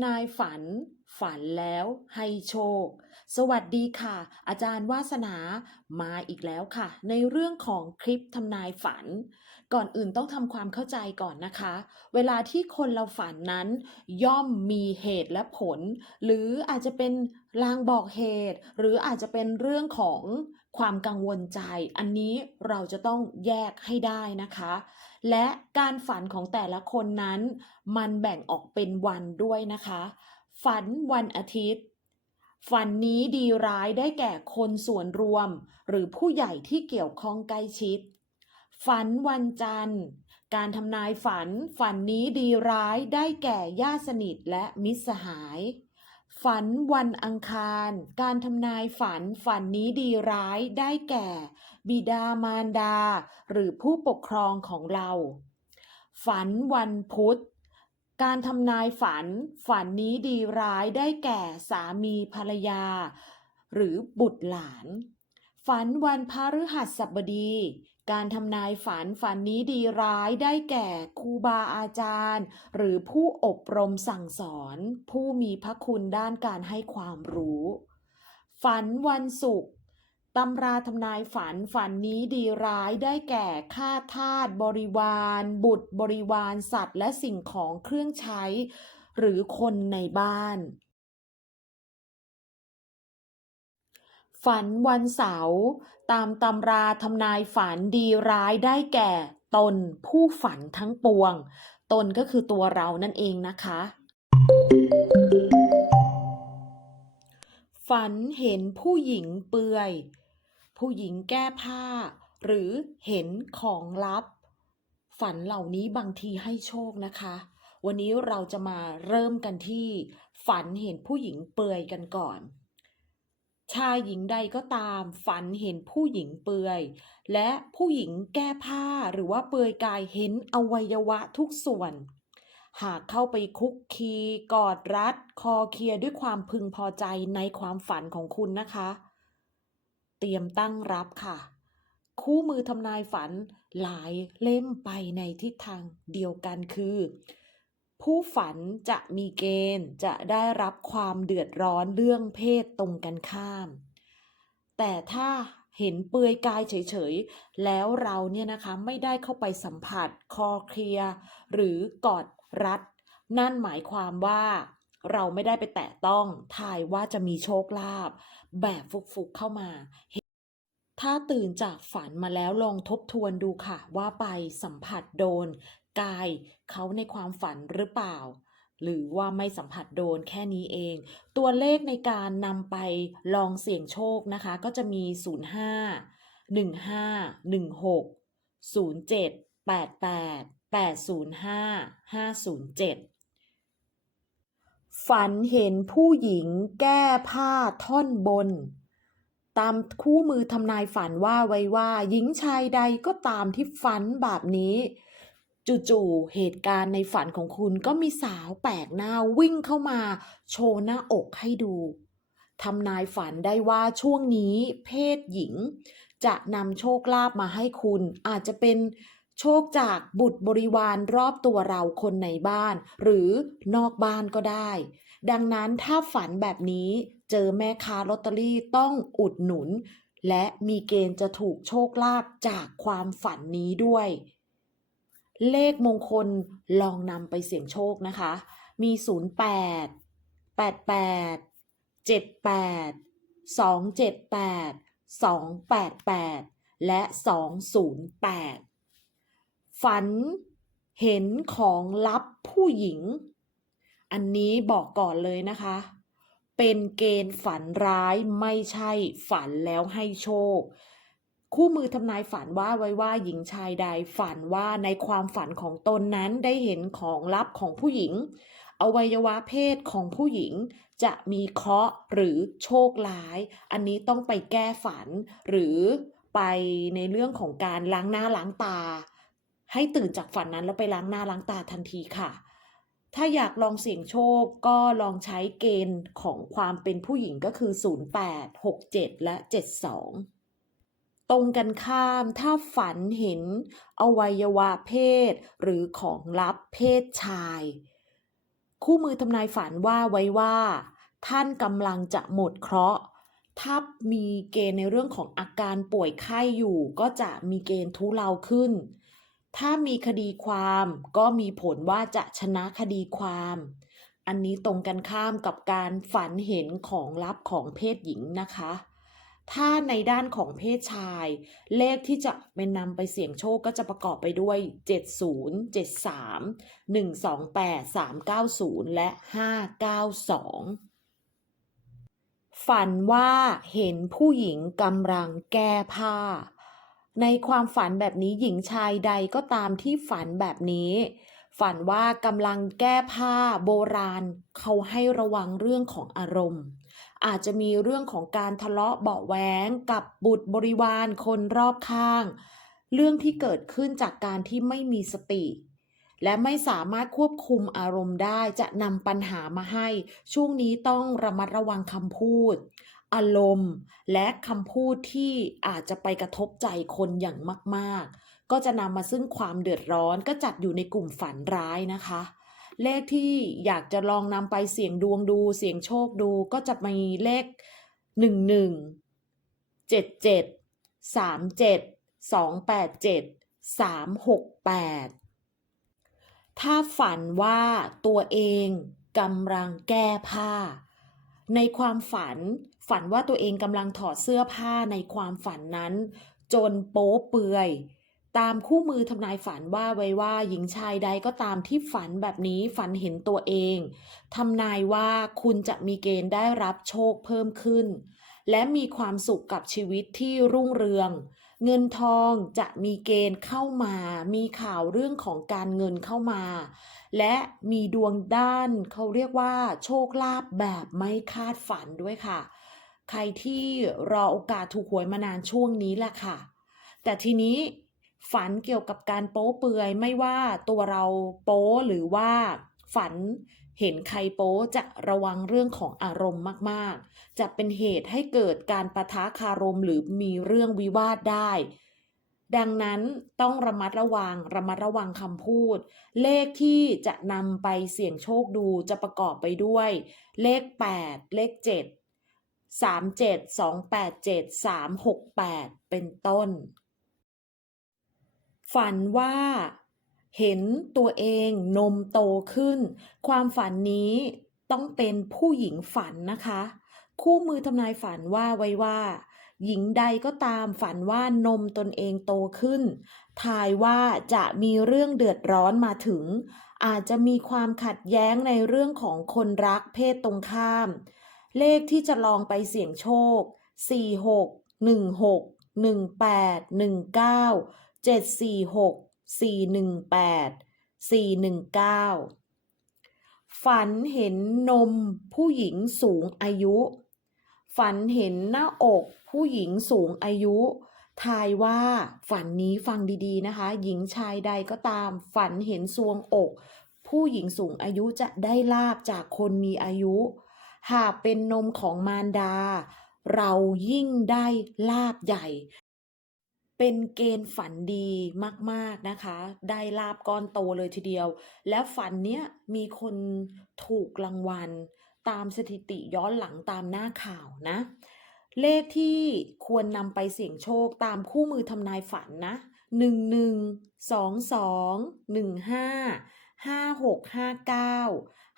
ำนายฝัน ฝันแล้วให้โชค สวัสดีค่ะ อาจารย์วาสนามาอีกแล้วค่ะ ในเรื่องของคลิปทำนายฝัน ก่อนอื่นต้องทำความเข้าใจก่อนนะคะ เวลาที่คนเราฝันนั้น ย่อมมีเหตุและผล หรืออาจจะเป็นลางบอกเหตุ หรืออาจจะเป็นเรื่องของความกังวลใจ อันนี้เราจะต้องแยกให้ได้นะคะ และการฝันของแต่ละคนนั้น มันแบ่งออกเป็นวันด้วยนะคะ ฝันวันอาทิตย์ ฝันนี้ดีร้ายได้แก่คนส่วนรวม หรือผู้ใหญ่ที่เกี่ยวข้องใกล้ชิด ฝันวันจันทร์ การทำนายฝัน ฝันนี้ดีร้ายได้แก่ญาติสนิทและมิตรสหายฝันวันอังคาร การทำนายฝันฝันนี้ดีร้ายได้แก่ บิดามารดา หรือผู้ปกครองของเรา ฝันวันพุธ การทำนายฝัน ฝันนี้ดีร้ายได้แก่สามีภรรยา หรือบุตรหลาน ฝันวันพฤหัสบดี การทำนายฝันฝันนี้ดีร้ายได้แก่ครูบาอาจารย์ หรือผู้อบรมสั่งสอน ผู้มีพระคุณด้านการให้ความรู้ ฝันวันศุกร์ ตำราทำนายฝันฝันนี้ดีร้ายได้แก่ข้าทาสบริวาร บุตรบริวารสัตว์ และสิ่งของเครื่องใช้ หรือคนในบ้าน ฝันวันเสาร์ตามตำราทำนายฝันดีร้ายได้แก่ ตนผู้ฝันทั้งปวง ตนก็คือตัวเรานั่นเองนะคะ ฝันเห็นผู้หญิงเปลือย ผู้หญิงแก้ผ้า หรือเห็นของลับ ฝันเหล่านี้บางทีให้โชคนะคะ วันนี้เราจะมาเริ่มกันที่ ฝันเห็นผู้หญิงเปลือยกันก่อน ชายหญิงใดก็ตาม ฝันเห็นผู้หญิงเปลือย และผู้หญิงแก้ผ้าหรือว่าเปลือยกายเห็นอวัยวะทุกส่วนหากเข้าไปคุกคี กอดรัด คอเคลียด้วยความพึงพอใจในความฝันของคุณนะคะ เตรียมตั้งรับค่ะ คู่มือทำนายฝันหลายเล่มไปในทิศทางเดียวกันคือ ผู้ฝันจะมีเกณฑ์จะได้รับความเดือดร้อนเรื่องเพศตรงกันข้าม แต่ถ้าเห็นเปลือยกายเฉยๆ แล้วเราเนี่ยนะคะไม่ได้เข้าไปสัมผัสคอเคลียหรือกอดรัด นั่นหมายความว่าเราไม่ได้ไปแตะต้องทายว่าจะมีโชคลาภ แบบฟุกๆเข้ามา ถ้าตื่นจากฝันมาแล้วลองทบทวนดูค่ะ ว่าไปสัมผัสโดน กายเขาในความฝันหรือเปล่า หรือว่าไม่สัมผัสโดนแค่นี้เอง ตัวเลขในการนำไปลองเสี่ยงโชคนะคะ ก็จะมี 05 15 16 07 88 805 507 ฝันเห็นผู้หญิงแก้ผ้าท่อนบน ตามคู่มือทำนายฝันว่าไว้ว่า หญิงชายใดก็ตามที่ฝันแบบนี้ จู่ๆเหตุการณ์ในฝันของคุณก็มีสาวแปลกหน้าวิ่งเข้ามา โชว์หน้าอกให้ดูทำนายฝันได้ว่าช่วงนี้เพศหญิง จะนำโชคลาภมาให้คุณอาจจะเป็น โชคจากบุตรบริวารรอบตัวเราคนในบ้าน หรือนอกบ้านก็ได้ ดังนั้นถ้าฝันแบบนี้เจอแม่ค้าลอตเตอรี่ต้องอุดหนุน และมีเกณฑ์จะถูกโชคลาภจากความฝันนี้ด้วย เลขมงคลลองนำไปเสี่ยงโชคนะคะ มี 08 88 78 278 288 และ 208 ฝันเห็นของลับผู้หญิง อันนี้บอกก่อนเลยนะคะ เป็นเกณฑ์ฝันร้ายไม่ใช่ฝันแล้วให้โชค คู่มือทำนายฝันว่าไว้ว่าหญิงชายใดฝันว่าในความฝันของตนนั้นได้เห็นของลับของผู้หญิง อวัยวะเพศของผู้หญิงจะมีเคราะห์หรือโชคร้าย อันนี้ต้องไปแก้ฝันหรือไปในเรื่องของการล้างหน้าล้างตา ให้ตื่นจากฝันนั้นแล้วไปล้างหน้าล้างตาทันทีค่ะ ถ้าอยากลองเสี่ยงโชคก็ลองใช้เกณฑ์ของความเป็นผู้หญิงก็คือ 08 67 และ 72 ตรงกันข้ามถ้าฝันเห็นอวัยวะเพศ หรือของลับเพศชาย คู่มือทำนายฝันว่าไว้ว่า ท่านกำลังจะหมดเคราะห์ถ้ามีเกณฑ์ในเรื่องของอาการป่วยไข้อยู่ ก็จะมีเกณฑ์ทุเลาขึ้น ถ้ามีคดีความก็มีผลว่าจะชนะคดีความ อันนี้ตรงกันข้ามกับการฝันเห็นของลับของเพศหญิงนะคะ ถ้าในด้านของเพศชาย เลขที่จะเป็นนำไปเสี่ยงโชคก็จะประกอบไปด้วย 70 73 128 390 และ 592ฝันว่าเห็นผู้หญิงกำลังแก้ผ้า ในความฝันแบบนี้หญิงชายใดก็ตามที่ฝันแบบนี้ ฝันว่ากำลังแก้ผ้าโบราณ เขาให้ระวังเรื่องของอารมณ์ อาจจะมีเรื่องของการทะเลาะเบาะแว้งกับบุตรบริวารคนรอบข้าง เรื่องที่เกิดขึ้นจากการที่ไม่มีสติ และไม่สามารถควบคุมอารมณ์ได้จะนำปัญหามาให้ ช่วงนี้ต้องระมัดระวังคำพูด อารมณ์ และคำพูดที่อาจจะไปกระทบใจคนอย่างมาก ๆ ก็จะนำมาซึ่งความเดือดร้อนก็จัดอยู่ในกลุ่มฝันร้ายนะคะ เลขที่อยากจะลองนำไปเสี่ยงดวงดูเสี่ยงโชคดูก็จะมีเลขหนึ่งหนึ่งเจ็ดเจ็ดสามเจ็ดสองแปดเจ็ดสามหกแปดถ้าฝันว่าตัวเองกำลังแก้ผ้า ในความฝัน ฝันว่าตัวเองกำลังถอดเสื้อผ้าในความฝันนั้น จนโป๊เปื่อย ตามคู่มือทำนายฝันว่าไว้ว่าหญิงชายใดก็ตามที่ฝันแบบนี้ฝันเห็นตัวเองทำนายว่าคุณจะมีเกณฑ์ได้รับโชคเพิ่มขึ้น และมีความสุขกับชีวิตที่รุ่งเรือง เงินทองจะมีเกณฑ์เข้ามา มีข่าวเรื่องของการเงินเข้ามา และมีดวงด้านเขาเรียกว่า โชคลาภแบบไม่คาดฝันด้วยค่ะ ใครที่รอโอกาสถูกหวยมานานช่วงนี้แหละค่ะ แต่ทีนี้ฝันเกี่ยวกับการโป๊เปลือยไม่ว่าตัวเราโป๊หรือว่าฝันเห็นใครโป๊จะระวังเรื่องของอารมณ์มากๆ จะเป็นเหตุให้เกิดการปะทะคารมหรือมีเรื่องวิวาทได้ ดังนั้นต้องระมัดระวังระมัดระวังคำพูด เลขที่จะนำไปเสี่ยงโชคดูจะประกอบไปด้วย เลข 8 เลข 7 3 7 2 8 7 3 6 8 เป็นต้น ฝันว่าเห็นตัวเองนมโตขึ้น ความฝันนี้ต้องเป็นผู้หญิงฝันนะคะ คู่มือทำนายฝันว่าไว้ว่า หญิงใดก็ตามฝันว่านมตนเองโตขึ้น ทายว่าจะมีเรื่องเดือดร้อนมาถึง อาจจะมีความขัดแย้งในเรื่องของคนรักเพศตรงข้าม เลขที่จะลองไปเสี่ยงโชค 46 16 18 19 746 418 419 ฝันเห็นนมผู้หญิงสูงอายุ ฝันเห็นหน้าอกผู้หญิงสูงอายุทายว่าฝันนี้ฟังดีๆนะคะ หญิงชายใดก็ตาม ฝันเห็นซวงอก ผู้หญิงสูงอายุจะได้ลาบจากคนมีอายุ หากเป็นนมของมารดา เรายิ่งได้ลาบใหญ่ เป็นเกณฑ์ฝันดีมาก ๆ นะคะ ได้ลาบก้อนโตเลยทีเดียว และฝันเนี้ยมีคนถูกรางวัล ตามสถิติย้อนหลังตามหน้าข่าวนะ เลขที่ควรนำไปเสี่ยงโชคตามคู่มือทำนายฝันนะหนึ่งหนึ่งสองสองหนึ่งห้าห้าหกห้าเก้า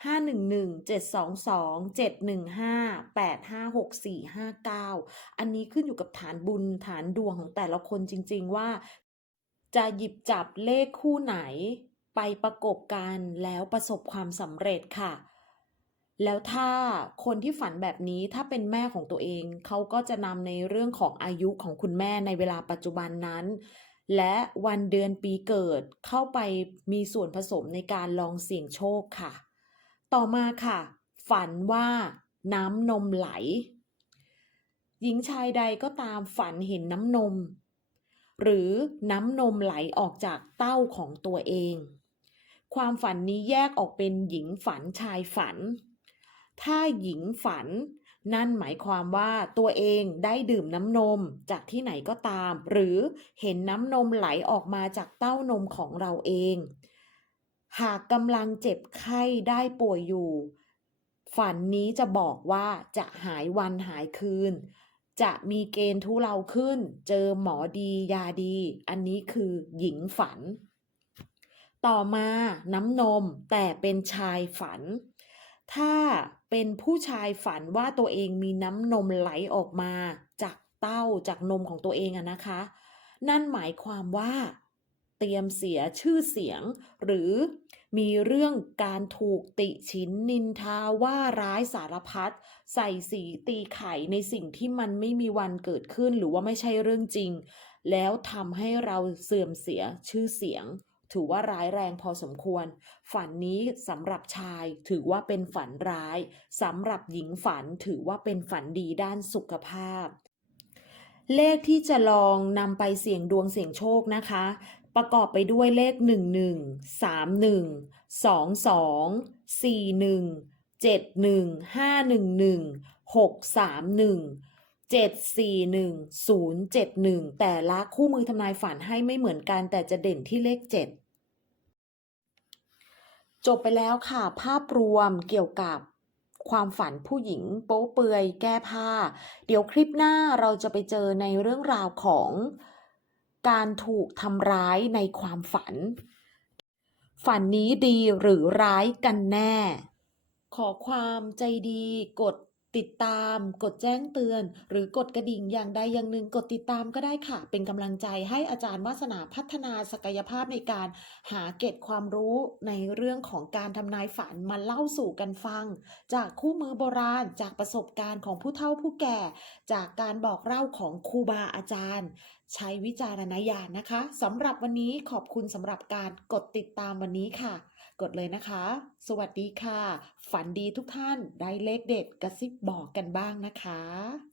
ห้าหนึ่งหนึ่งเจ็ดสองสองเจ็ดหนึ่งห้าแปดห้าหกสี่ห้าเก้าอันนี้ขึ้นอยู่กับฐานบุญฐานดวงของแต่ละคนจริง ๆ ว่า จะหยิบจับเลขคู่ไหนไปประกบกันแล้วประสบความสำเร็จค่ะ แล้วถ้าคนที่ฝันแบบนี้ถ้าเป็นแม่ของตัวเอง เขาก็จะนำในเรื่องของอายุของคุณแม่ในเวลาปัจจุบันนั้น และวันเดือนปีเกิดเข้าไปมีส่วนผสมในการลองเสี่ยงโชคค่ะ ต่อมาค่ะ ฝันว่าน้ำนมไหล หญิงชายใดก็ตามฝันเห็นน้ำนม หรือน้ำนมไหลออกจากเต้าของตัวเอง ความฝันนี้แยกออกเป็นหญิงฝันชายฝัน ถ้าหญิงฝันนั่นหมายความว่าตัวเองได้ดื่มน้ำนมจากที่ไหนก็ตาม หรือเห็นน้ำนมไหลออกมาจากเต้านมของเราเอง หากกำลังเจ็บไข้ได้ป่วยอยู่ ฝันนี้จะบอกว่าจะหายวันหายคืน จะมีเกณฑ์ทุเลาขึ้น เจอหมอดียาดี อันนี้คือหญิงฝัน ต่อมาน้ำนมแต่เป็นชายฝัน ถ้าเป็นผู้ชายฝันว่าตัวเองมีน้ำนมไหลออกมา จากเต้าจากนมของตัวเองอะนะคะ นั่นหมายความว่า เตรียมเสียชื่อเสียง หรือมีเรื่องการถูกติชินนินทาว่าร้ายสารพัดใส่สีตีไข่ในสิ่งที่มันไม่มีวันเกิดขึ้นหรือว่าไม่ใช่เรื่องจริง แล้วทำให้เราเสื่อมเสียชื่อเสียง ถือว่าร้ายแรงพอสมควร ฝันนี้สำหรับชายถือว่าเป็นฝันร้ายสำหรับหญิงฝันถือว่าเป็นฝันดีด้านสุขภาพเลขที่จะลองนำไปเสี่ยงดวงเสี่ยงโชคนะคะ ประกอบไปด้วยเลข 11 31 22 41 71 511 631 741 071 แต่ละคู่มือทำนายฝันให้ไม่เหมือนกันแต่จะเด่นที่เลข 7 จบไปแล้วค่ะ ภาพรวมเกี่ยวกับความฝันผู้หญิงโป๊เปลือยแก้ผ้า เดี๋ยวคลิปหน้าเราจะไปเจอในเรื่องราวของ การถูกทำร้ายในความฝัน ฝันนี้ดีหรือร้ายกันแน่ ขอความใจดีกดติดตาม กดแจ้งเตือน หรือกดกระดิ่งอย่างใดอย่างหนึ่งกดติดตามก็ได้ค่ะ เป็นกำลังใจให้อาจารย์วาสนาพัฒนาศักยภาพในการหาเกร็ดความรู้ในเรื่องของการทำนายฝันมาเล่าสู่กันฟัง จากคู่มือโบราณจากประสบการณ์ของผู้เฒ่าผู้แก่ จากการบอกเล่าของครูบาอาจารย์ ใช้วิจารณญาณนะคะสำหรับวันนี้ขอบคุณสำหรับการกดติดตามวันนี้ค่ะ กดเลยนะคะ สวัสดีค่ะ ฝันดีทุกท่านได้เลขเด็ดกระซิบบอกกันบ้างนะคะ